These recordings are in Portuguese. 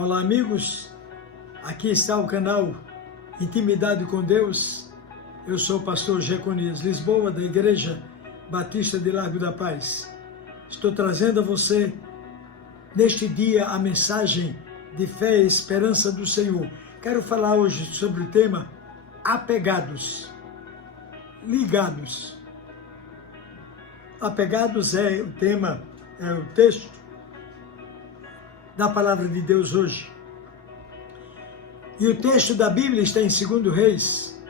Olá amigos, aqui está o canal Intimidade com Deus. Eu sou o pastor Jeconias Lisboa, da Igreja Batista de Largo da Paz. Estou trazendo a você, neste dia, a mensagem de fé e esperança do Senhor. Quero falar hoje sobre o tema apegados, ligados. Apegados é o tema, é o texto da palavra de Deus hoje. E o texto da Bíblia está em 2 Reis,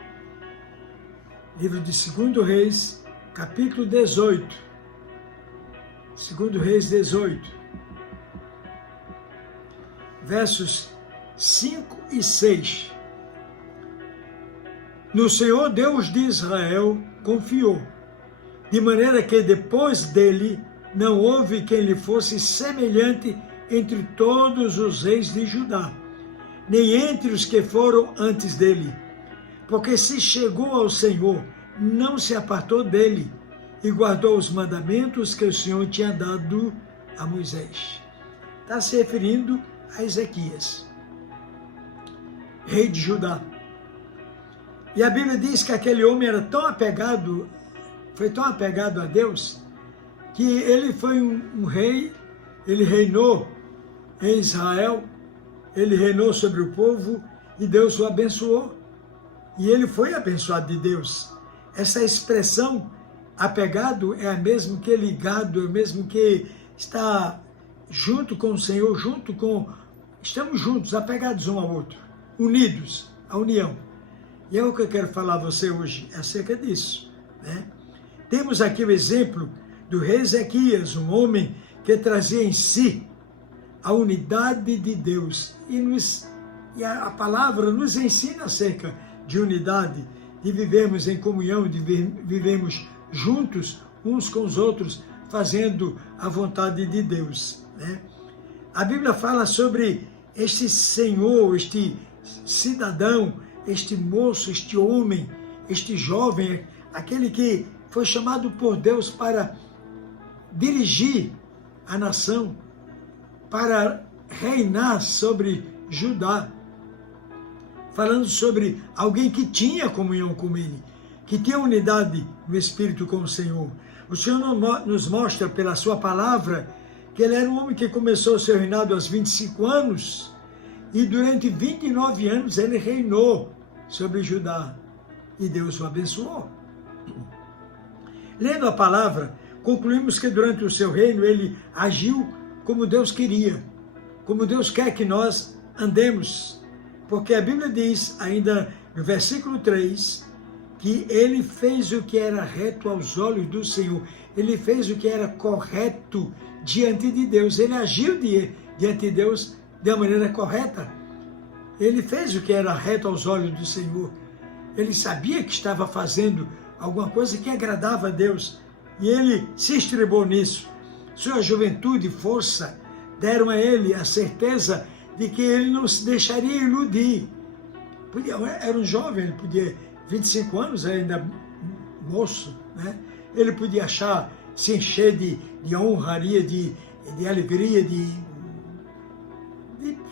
livro de 2 Reis, capítulo 18. 2 Reis 18, versos 5 e 6. No Senhor Deus de Israel confiou, de maneira que depois dele não houve quem lhe fosse semelhante entre todos os reis de Judá, nem entre os que foram antes dele. Porque se chegou ao Senhor, não se apartou dele, e guardou os mandamentos que o Senhor tinha dado a Moisés. Está se referindo a Ezequias, rei de Judá. E a Bíblia diz que aquele homem era tão apegado, foi tão apegado a Deus, que ele foi um rei, ele reinou em Israel, ele reinou sobre o povo e Deus o abençoou. E ele foi abençoado de Deus. Essa expressão apegado é a mesma que ligado, é o mesmo que está junto com o Senhor, estamos juntos, apegados um ao outro, unidos, a união. E é o que eu quero falar a você hoje, acerca disso, né? Temos aqui o exemplo do rei Ezequias, um homem que trazia em si a unidade de Deus. E a palavra nos ensina acerca de unidade, de vivermos em comunhão, de vivermos juntos uns com os outros, fazendo a vontade de Deus, né? A Bíblia fala sobre este senhor, este cidadão, este moço, este homem, este jovem, aquele que foi chamado por Deus para dirigir a nação, para reinar sobre Judá, falando sobre alguém que tinha comunhão com ele, que tinha unidade no Espírito com o Senhor. O Senhor nos mostra pela sua palavra que ele era um homem que começou o seu reinado aos 25 anos e durante 29 anos ele reinou sobre Judá e Deus o abençoou. Lendo a palavra, concluímos que durante o seu reino ele agiu como Deus queria, como Deus quer que nós andemos, porque a Bíblia diz, ainda no versículo 3, que ele fez o que era reto aos olhos do Senhor, ele fez o que era correto diante de Deus, ele agiu diante de Deus de maneira correta, ele fez o que era reto aos olhos do Senhor, ele sabia que estava fazendo alguma coisa que agradava a Deus, e ele se estribou nisso. Sua juventude e força deram a ele a certeza de que ele não se deixaria iludir. Era um jovem, ele podia, 25 anos, ainda moço, né? Ele podia se encher de honraria, de alegria, de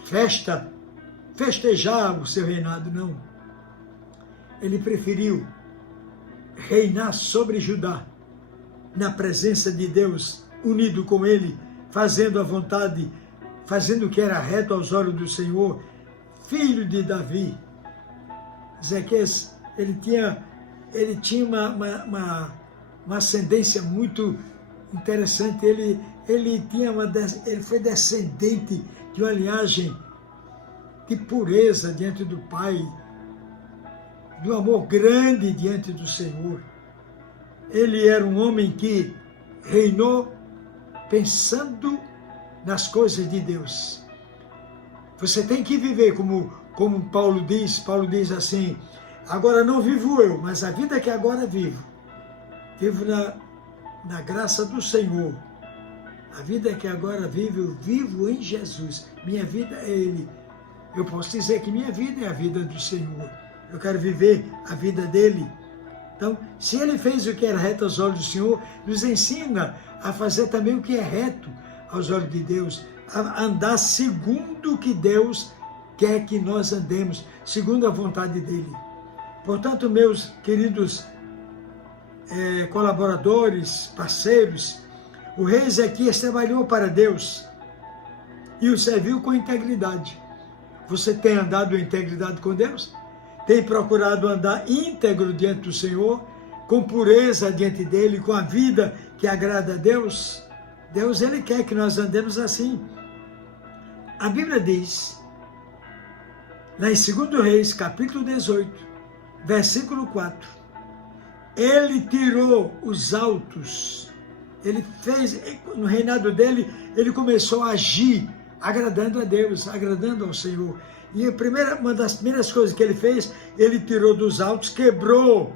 festa, festejar o seu reinado, não. Ele preferiu reinar sobre Judá, na presença de Deus, unido com ele, fazendo a vontade, fazendo o que era reto aos olhos do Senhor, filho de Davi. Ezequias, ele tinha uma ascendência muito interessante, ele foi descendente de uma linhagem de pureza diante do Pai, de um amor grande diante do Senhor. Ele era um homem que reinou pensando nas coisas de Deus. Você tem que viver como Paulo diz assim, agora não vivo eu, mas a vida que agora vivo na graça do Senhor. A vida que agora vivo, eu vivo em Jesus. Minha vida é Ele. Eu posso dizer que minha vida é a vida do Senhor. Eu quero viver a vida dEle. Então, se Ele fez o que era reto aos olhos do Senhor, nos ensina a fazer também o que é reto aos olhos de Deus, a andar segundo o que Deus quer que nós andemos, segundo a vontade dele. Portanto, meus queridos colaboradores, parceiros, o rei Ezequias trabalhou para Deus e o serviu com integridade. Você tem andado em integridade com Deus? Tem procurado andar íntegro diante do Senhor, com pureza diante dele, com a vida que agrada a Deus? Deus, ele quer que nós andemos assim. A Bíblia diz, lá em 2 Reis, capítulo 18, versículo 4, ele tirou os altos, ele fez, no reinado dele, ele começou a agir, agradando a Deus, agradando ao Senhor. E uma das primeiras coisas que ele fez, ele tirou dos altos, quebrou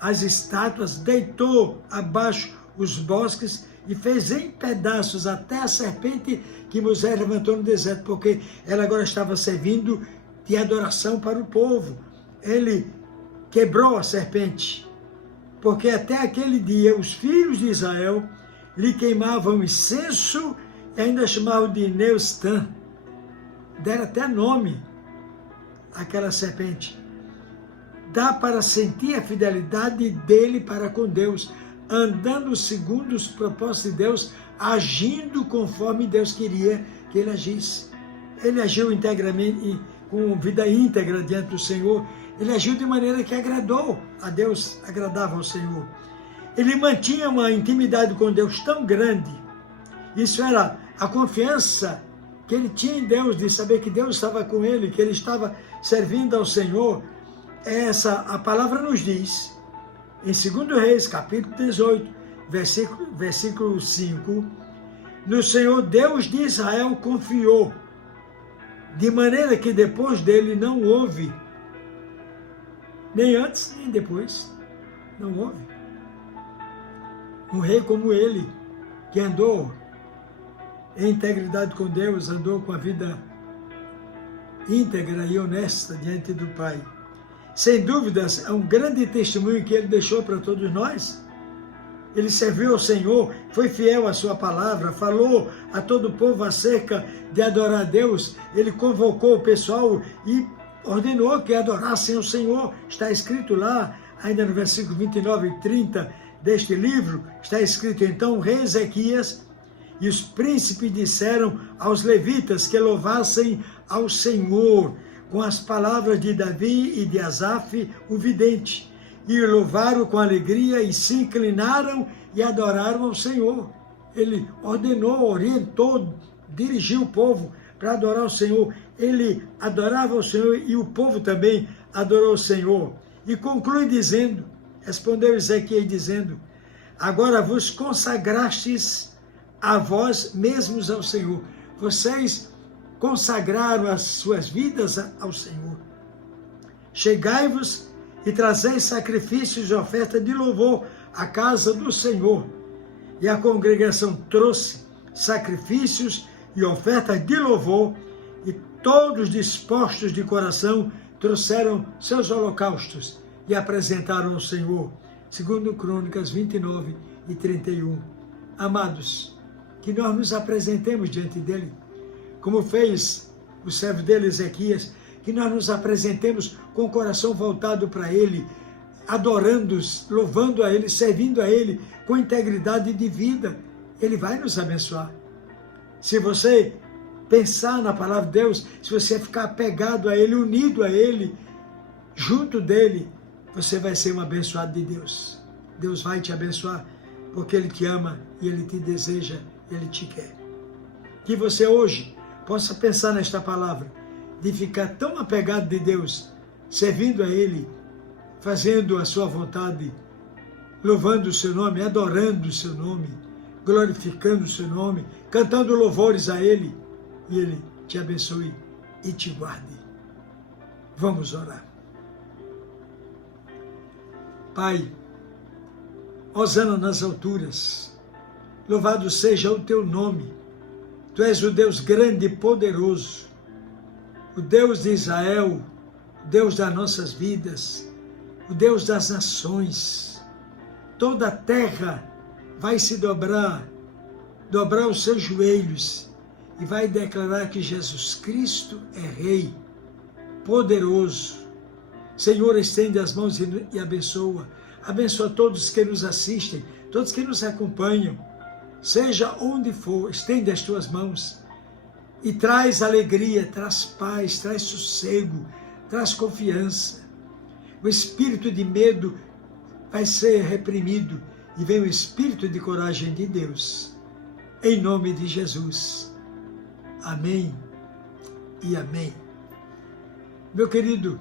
as estátuas, deitou abaixo os bosques e fez em pedaços até a serpente que Moisés levantou no deserto, porque ela agora estava servindo de adoração para o povo. Ele quebrou a serpente, porque até aquele dia os filhos de Israel lhe queimavam incenso e ainda chamavam de Neustã. Deram até nome àquela serpente. Dá para sentir a fidelidade dele para com Deus, andando segundo os propósitos de Deus, agindo conforme Deus queria que ele agisse. Ele agiu integramente, com vida íntegra diante do Senhor. Ele agiu de maneira que agradou a Deus, agradava ao Senhor. Ele mantinha uma intimidade com Deus tão grande. Isso era a confiança que ele tinha em Deus, de saber que Deus estava com ele, que ele estava servindo ao Senhor. A palavra nos diz, em 2 Reis, capítulo 18, versículo 5, no Senhor Deus de Israel confiou, de maneira que depois dele não houve, nem antes nem depois, não houve um rei como ele, que andou em integridade com Deus, andou com a vida íntegra e honesta diante do Pai. Sem dúvidas, é um grande testemunho que ele deixou para todos nós. Ele serviu ao Senhor, foi fiel à sua palavra, falou a todo o povo acerca de adorar a Deus. Ele convocou o pessoal e ordenou que adorassem ao Senhor. Está escrito lá, ainda no versículo 29 e 30 deste livro, está escrito: então o rei Ezequias e os príncipes disseram aos levitas que louvassem ao Senhor com as palavras de Davi e de Asaf, o vidente, e o louvaram com alegria e se inclinaram e adoraram ao Senhor. Ele ordenou, orientou, dirigiu o povo para adorar o Senhor. Ele adorava o Senhor e o povo também adorou o Senhor. E conclui dizendo, respondeu Ezequias dizendo: agora vos consagrastes a vós mesmos ao Senhor. Vocês consagraram as suas vidas ao Senhor. Chegai-vos e trazei sacrifícios de oferta de louvor à casa do Senhor. E a congregação trouxe sacrifícios e ofertas de louvor, e todos dispostos de coração trouxeram seus holocaustos e apresentaram ao Senhor. Segundo Crônicas 29 e 31. Amados, que nós nos apresentemos diante dele, como fez o servo dele, Ezequias, que nós nos apresentemos com o coração voltado para ele, adorando, louvando a ele, servindo a ele, com integridade de vida. Ele vai nos abençoar. Se você pensar na palavra de Deus, se você ficar apegado a ele, unido a ele, junto dele, você vai ser um abençoado de Deus. Deus vai te abençoar, porque ele te ama e ele te deseja, ele te quer. Que você hoje possa pensar nesta palavra, de ficar tão apegado de Deus, servindo a ele, fazendo a sua vontade, louvando o seu nome, adorando o seu nome, glorificando o seu nome, cantando louvores a ele, e ele te abençoe e te guarde. Vamos orar. Pai, hosana nas alturas, louvado seja o teu nome. Tu és o Deus grande e poderoso, o Deus de Israel, o Deus das nossas vidas, o Deus das nações. Toda a terra vai se dobrar dobrar os seus joelhos e vai declarar que Jesus Cristo é Rei, poderoso. Senhor, estende as mãos e abençoa. Abençoa todos que nos assistem, todos que nos acompanham. Seja onde for, estende as tuas mãos e traz alegria, traz paz, traz sossego, traz confiança. O espírito de medo vai ser reprimido e vem o espírito de coragem de Deus. Em nome de Jesus. Amém e amém. Meu querido,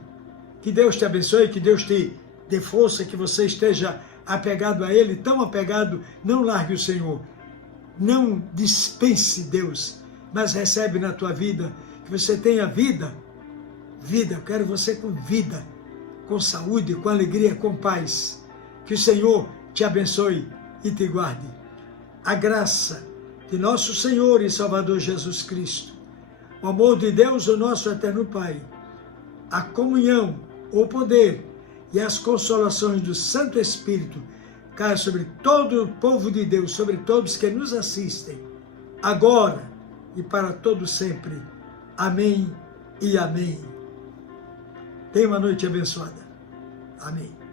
que Deus te abençoe, que Deus te dê força, que você esteja apegado a Ele, tão apegado, não largue o Senhor. Não dispense Deus, mas recebe na tua vida, que você tenha vida. Vida, eu quero você com vida, com saúde, com alegria, com paz. Que o Senhor te abençoe e te guarde. A graça de nosso Senhor e Salvador Jesus Cristo, o amor de Deus, o nosso eterno Pai, a comunhão, o poder e as consolações do Santo Espírito caia sobre todo o povo de Deus, sobre todos que nos assistem, agora e para todo sempre. Amém e amém. Tenha uma noite abençoada. Amém.